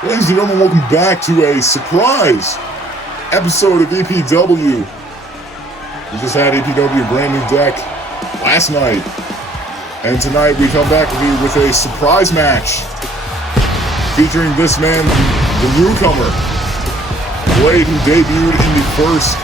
Ladies and gentlemen, welcome back to a surprise episode of EPW. We just had EPW brand new deck last night, and tonight we come back with a surprise match featuring this man, the newcomer, Blade, who debuted in the first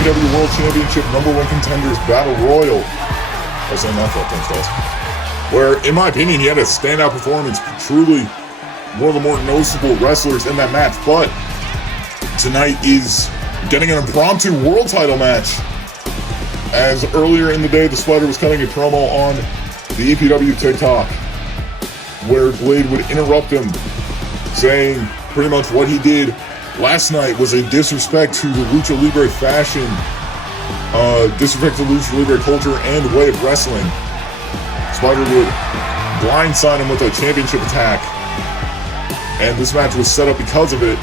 EPW World Championship #1 Contenders Battle Royal. I was saying that thanks guys. Where, in my opinion, he had a standout performance, truly one of the more noticeable wrestlers in that match, but tonight is getting an impromptu world title match. As earlier in the day, the Spider was cutting a promo on the EPW TikTok, where Blade would interrupt him, saying pretty much what he did last night was a disrespect to the Lucha Libre fashion, disrespect to Lucha Libre culture and way of wrestling. Spider would blindside him with a championship attack, and this match was set up because of it.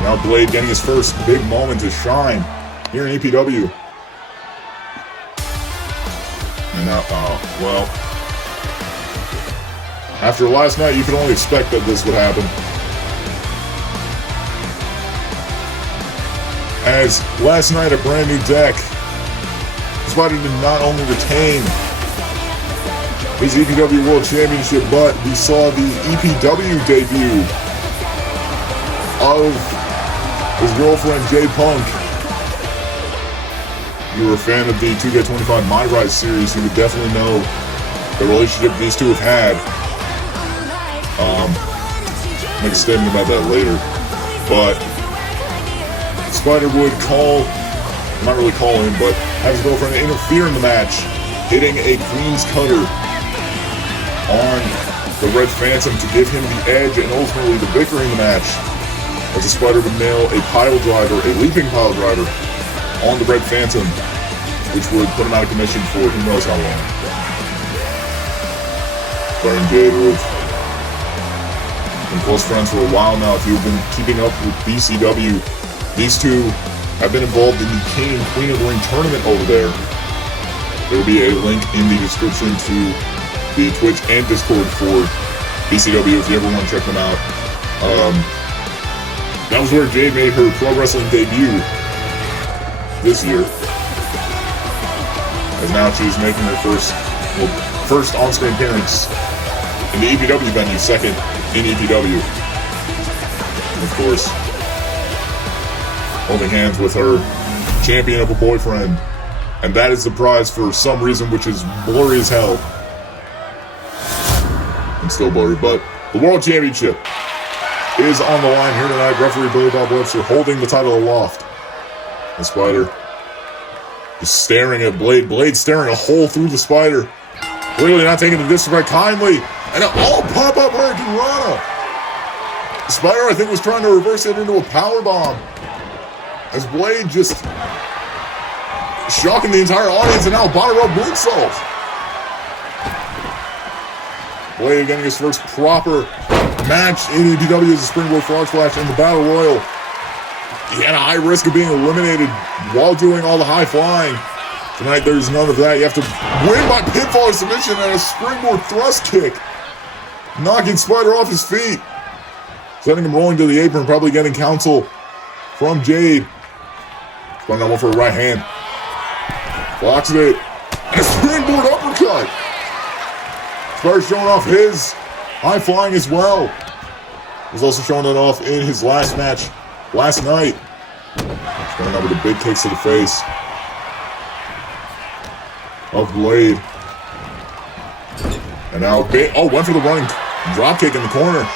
Now Blade getting his first big moment to shine here in EPW. And now, well, after last night, you could only expect that this would happen. As last night, a brand new deck, Spider did not only retain his EPW World Championship, but we saw the EPW debut of his girlfriend, Jade. If you were a fan of the 2K25 My Rise series, you would definitely know the relationship these two have had. Make a statement about that later. But Spider would not really call him, but have his girlfriend interfere in the match, hitting a Queen's Cutter on the Red Phantom to give him the edge and ultimately the victory in the match, as the Spider would nail a pile driver, a leaping pile driver, on the Red Phantom, which would put him out of commission for who knows how long. Spider and Jade have been close friends for a while now. If you've been keeping up with BCW, these two have been involved in the King and Queen of the Ring tournament over there. There will be a link in the description to the Twitch and Discord for BCW if you ever want to check them out. That was where Jade made her pro wrestling debut this year. And now she's making her first on-screen appearance in the EPW venue, second in EPW. And of course, holding hands with her champion of a boyfriend. And that is the prize for some reason, which is blurry as hell. And still blurry, but the World Championship is on the line here tonight. Referee Billy Bob Webster holding the title aloft. The Spider just staring at Blade. Blade staring a hole through the Spider. Clearly not taking the disrespect kindly. And pop-up Hurricane Rana. The Spider, I think, was trying to reverse it into a powerbomb, as Blade just shocking the entire audience, and now bottom rope moonsault. Blade getting his first proper match in EPW as a Springboard Frog Splash in the Battle Royal. He had a high risk of being eliminated while doing all the high flying. Tonight there's none of that. You have to win by pinfall or submission and a Springboard Thrust Kick, knocking Spider off his feet, sending him rolling to the apron, probably getting counsel from Jade. Spider now one for a right hand. Blocks it. And a Springboard Uppercut. Spider showing off his high flying as well. Was also showing it off in his last match last night. Starting out with the big kicks to the face of Blade. And now went for the running drop kick in the corner.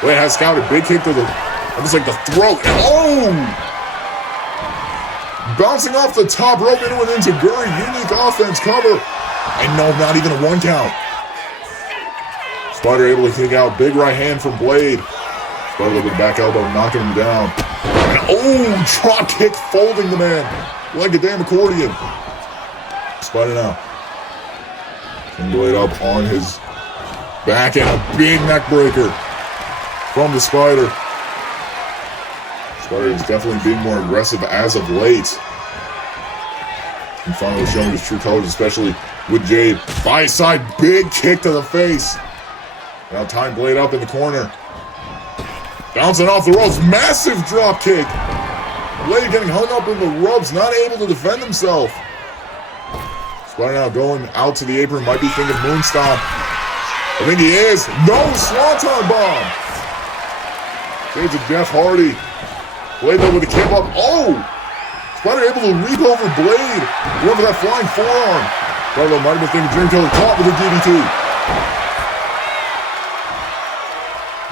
Blade has scouted big kick to the almost like the throat. And bouncing off the top rope into an enziguri, unique offense cover. And no, not even a one count. Spider able to kick out, big right hand from Blade. Spider with the back elbow, knocking him down. And drop kick, folding the man like a damn accordion. Spider now. And Blade up on his back, and a big neck breaker from the Spider. Spider is definitely being more aggressive as of late. And finally showing his true colors, especially with Jade. By his side, big kick to the face. Now tying Blade up in the corner. Bouncing off the ropes. Massive drop kick. Blade getting hung up in the ropes. Not able to defend himself. Spider now going out to the apron. Might be thinking Moonstomp. I think he is. No, Swanton Bomb. Shades of Jeff Hardy. Blade though with a kip up. Oh! Spider able to leap over Blade. Going for that flying forearm. Spider might have been thinking Dream Killer caught with a DDT.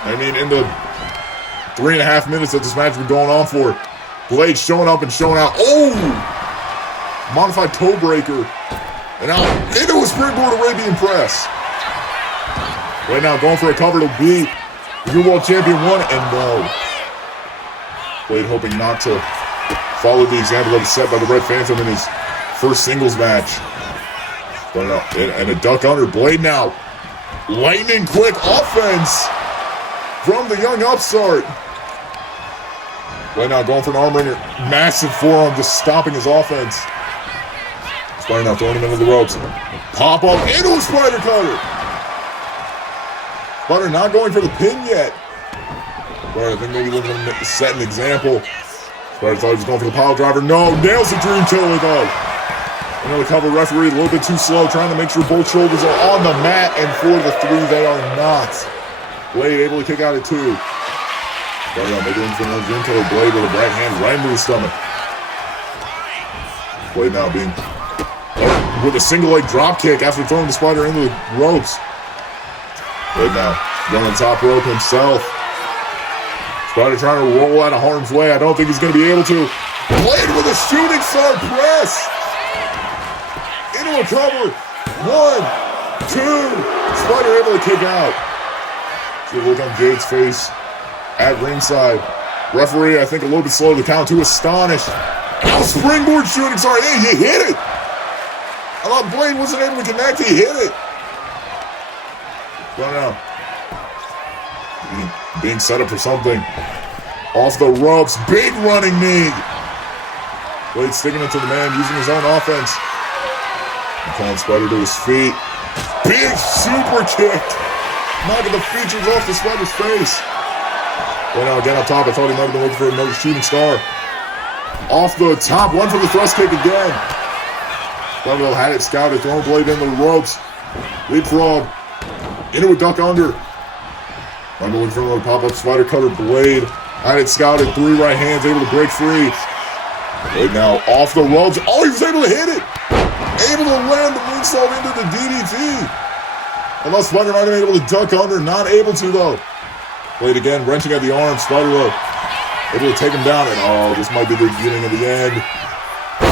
I mean, in the 3.5 minutes that this match has been going on for, Blade showing up and showing out. Oh! Modified toe breaker. And now into a springboard Arabian press. Right now going for a cover to be the World Champion 1 and no. Blade hoping not to follow the example that was set by the Red Phantom in his first singles match. But no, and a duck under. Blade now. Lightning quick offense from the young upstart. Blade now going for an arm wringer. Massive forearm just stopping his offense. Spider now throwing him into the ropes. Pop up into a spider cutter. Spider not going for the pin yet. Spider, I think maybe looking to set an example. Spider thought he was going for the pile driver. No, nails the Dream Killer though. Another cover referee, a little bit too slow, trying to make sure both shoulders are on the mat, and for the 3, they are not. Blade able to kick out at 2. Spider now maybe looking for another Dream Killer. Blade with a right hand right into the stomach. Blade now being with a single leg drop kick after throwing the Spider into the ropes. Blade now going on the top rope himself. Spider trying to roll out of harm's way. I don't think he's going to be able to. Blade with a shooting star press. Into a cover. 1, 2. Spider able to kick out. See a look on Jade's face at ringside. Referee, I think, a little bit slow to count. Too astonished. Now springboard shooting star. Hey, he hit it. I thought Blade wasn't able to connect. He hit it. But now, being set up for something. Off the ropes. Big running knee. Blade sticking it to the man, using his own offense. Calling Spider to his feet. Big super kick. Knocking the features off the Spider's face. But now again up top, I thought he might have been looking for another shooting star. Off the top, one for the thrust kick again. Spider had it scouted, throwing Blade into the ropes. Leapfrog. Into a duck under. I'm looking for another pop-up Spider cutter. Blade had it scouted. 3 right hands, able to break free. Blade now off the ropes. Oh, he was able to hit it. Able to land the moonsault into the DDT. Although Spider might have been able to duck under. Not able to, though. Blade again, wrenching at the arm. Spider able to take him down. And oh, this might be the beginning of the end.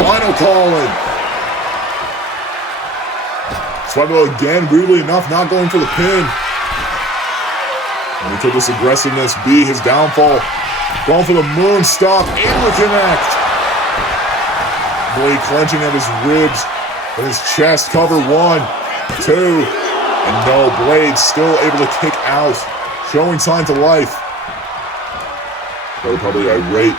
Final calling. Spider again, weirdly enough, not going for the pin. And could this aggressiveness be his downfall? Going for the moon stop, able to connect. Blade clenching at his ribs and his chest. Cover 1, 2, and no, Blade still able to kick out, showing signs of life. Blade probably irate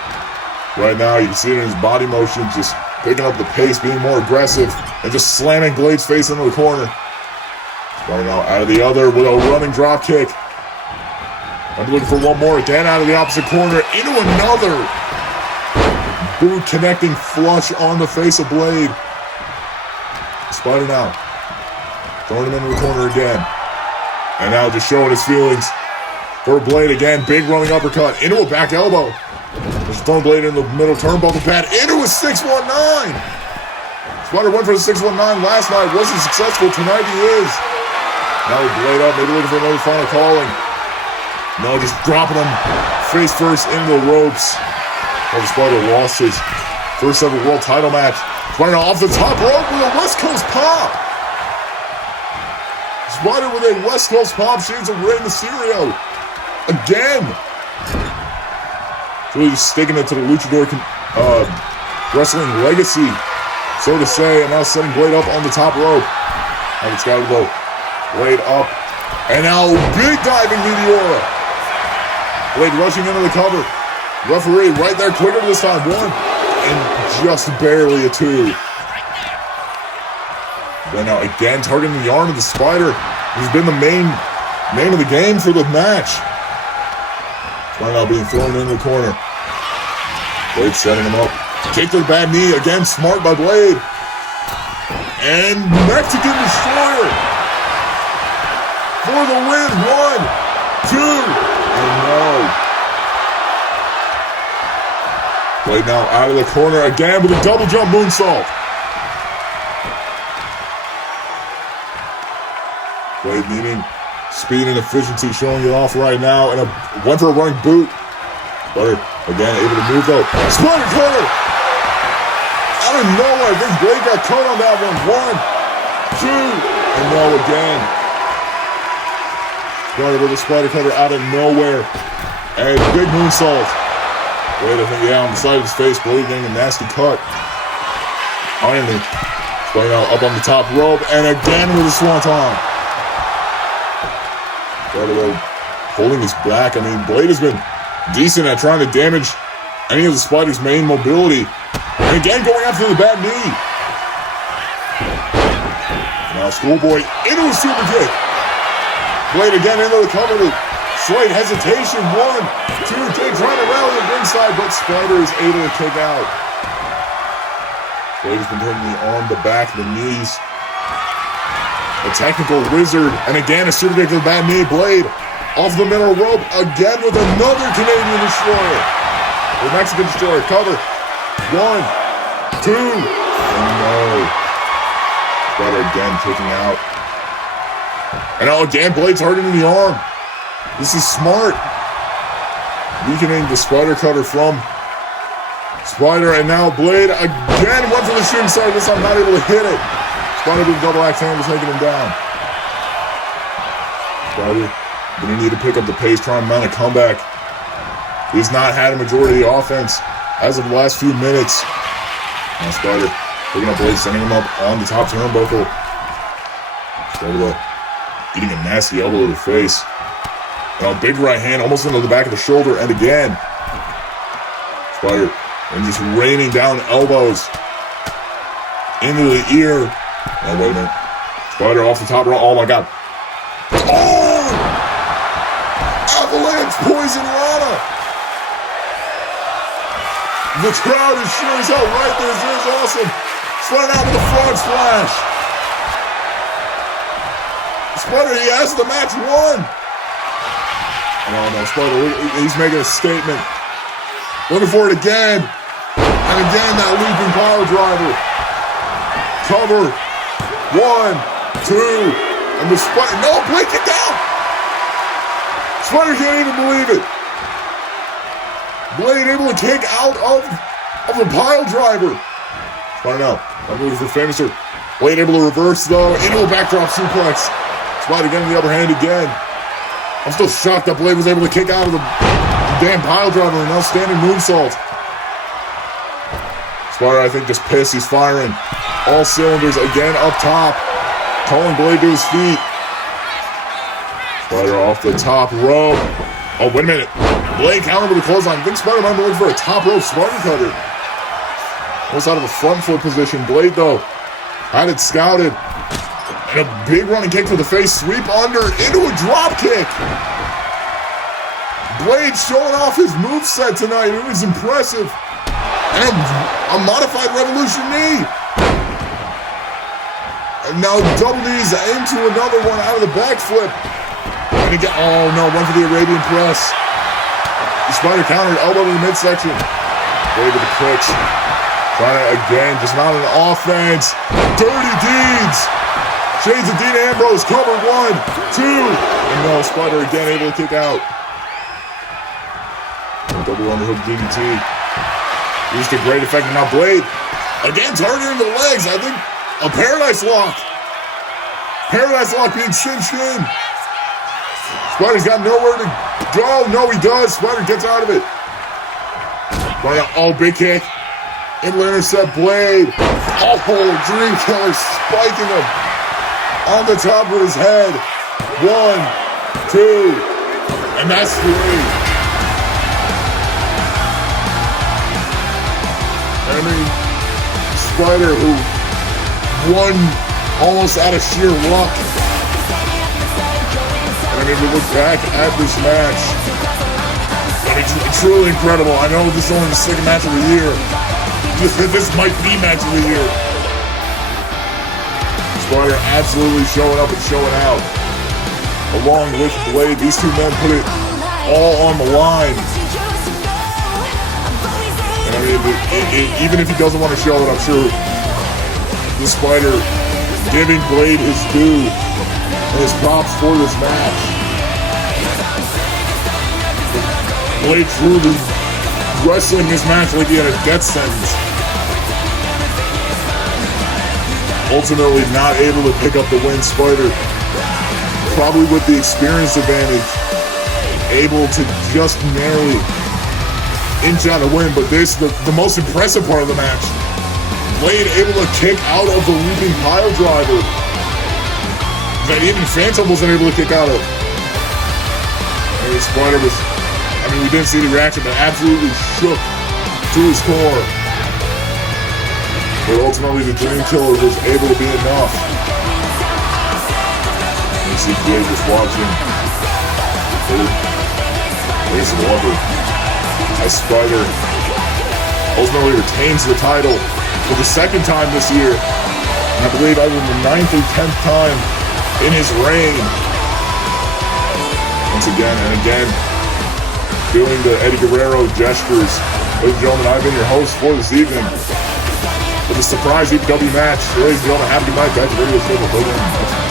right now. You can see it in his body motion, just picking up the pace, being more aggressive, and just slamming Blade's face into the corner. Spider now out of the other with a running drop kick. I'm looking for one more. Again out of the opposite corner. Into another boot connecting flush on the face of Blade. Spider now throwing him into the corner again. And now just showing his feelings for Blade again. Big running uppercut into a back elbow. Just throwing Blade in the middle turnbuckle pad. Into a 619. Spider went for the 619 last night. Wasn't successful. Tonight he is. Now with Blade up. Maybe looking for another final calling. No, just dropping him face first into the ropes. Well, Spider lost his first ever world title match. Spider off the top rope with a West Coast pop. Spider with a West Coast pop. Shades of Rey Mysterio. Again. Really just sticking it to the Luchador wrestling legacy, so to say. And now setting Blade up on the top rope. And it's got to go. Blade up. And now big diving Meteora. Blade rushing into the cover. Referee right there, quicker this time. 1 and just barely a 2. Then now again targeting the arm of the Spider, who's been the main name of the game for the match. Spider now being thrown into the corner. Blade setting him up. Kick to the bad knee. Again, smart by Blade. And Mexican Destroyer. For the win. 1, 2. And no. Blade now out of the corner again with a double jump moonsault. Blade needing speed and efficiency, showing it off right now, and went for a running boot. Spider again able to move though. Spider cutter! Out of nowhere, I think Blade got caught on that one. 1, 2, and no again. Spider with a spider cutter out of nowhere. And big moonsault. Blade, I think, yeah, on the side of his face. Blade getting a nasty cut. Finally, Spider now up on the top rope, and again with a swanton. Spider holding his back. I mean, Blade has been decent at trying to damage any of the Spider's main mobility. And again, going after the bad knee. Now, Schoolboy into a super kick. Blade again into the cover with slight hesitation. 1, 2, kick, trying to rally at ringside, but Spider is able to kick out. Blade has been hitting the arm, the back, the knees. A technical wizard, and again a super kick to the bad knee. Blade off the middle rope again with another Canadian Destroyer. The Mexican Destroyer cover. 1, 2, and no. Spider again kicking out. And now again, Blade's hard into the arm. This is smart. Weakening the Spider cutter from Spider, and now Blade again went for the shooting star. This time not able to hit it. Spider with double axe handle taking him down. Spider gonna need to pick up the pace, try and mount a comeback. He's not had a majority of the offense as of the last few minutes. Now Spider picking up Blade, sending him up on the top turnbuckle. Spider eating a nasty elbow to the face. And a big right hand almost into the back of the shoulder, and again. Spider and just raining down elbows into the ear. Oh, wait a minute. Spider off the top rope. Oh, my God. Oh! Avalanche Poison Rana. The crowd is sure as hell right there. This is awesome. Spider out with a frog splash. Spider, he has the match won. Oh, no, Spider, he's making a statement. Looking for it again. And again, that leaping power driver. Cover. 1, 2, and the Spider. No, Blade kicked out. Spider can't even believe it. Blade able to kick out of the pile driver. Spider now. I'm looking for Famouser. Blade able to reverse though into a backdrop suplex. Spider getting the upper hand again. I'm still shocked that Blade was able to kick out of the damn pile driver and now standing moonsault. Spider, I think, just pissed. He's firing all cylinders again up top. Calling Blade to his feet. Spider off the top rope. Oh, wait a minute. Blade counter with a clothesline. I think Spider might be looking for a top rope Spider cutter. Almost out of a front foot position. Blade, though, had it scouted. And a big running kick to the face. Sweep under into a drop kick. Blade showing off his moveset tonight. It was impressive. And a modified Revolution knee. And now double knees into another one out of the backflip. And again, oh no, one for the Arabian press. The Spider countered, elbow in the midsection. Blade with the kicks. Trying to again, just mount an offense. Dirty deeds. Shades of Dean Ambrose, cover 1, 2. And no, Spider again able to kick out. Double underhook DDT. Used to great effect. Now Blade again targeting the legs. I think a Paradise Lock. Paradise Lock being cinched in. Spider's got nowhere to go. No, he does. Spider gets out of it. Spider, oh, big kick. It'll intercept Blade. Oh, Dream Killer spiking him on the top of his head. 1, 2, and that's 3. I mean, Spider, who won almost out of sheer luck. And I mean, we look back at this match. mean, truly incredible. I know this is only the second match of the year. This might be match of the year. Spider absolutely showing up and showing out. Along with Blade, these two men put it all on the line. And I mean, even if he doesn't want to show it, I'm sure the Spider giving Blade his due and his props for this match. Blade truly wrestling this match like he had a death sentence. Ultimately not able to pick up the win. Spider, probably with the experience advantage, able to just narrowly inch out a win. But this, the most impressive part of the match, Blade able to kick out of the leaping pile driver that even Phantom wasn't able to kick out of. And the Spider was, I mean, we didn't see the reaction, but absolutely shook to his core. But ultimately, the Dream Killer was able to be enough. You see Jade just watching. There's the lover. As Spider ultimately retains the title for the second time this year. And I believe either the 9th or 10th time in his reign. Once again and again, doing the Eddie Guerrero gestures. Ladies and gentlemen, I've been your host for this evening. For the surprise EPW match. Ladies and gentlemen, happy night. Back to Radio Show.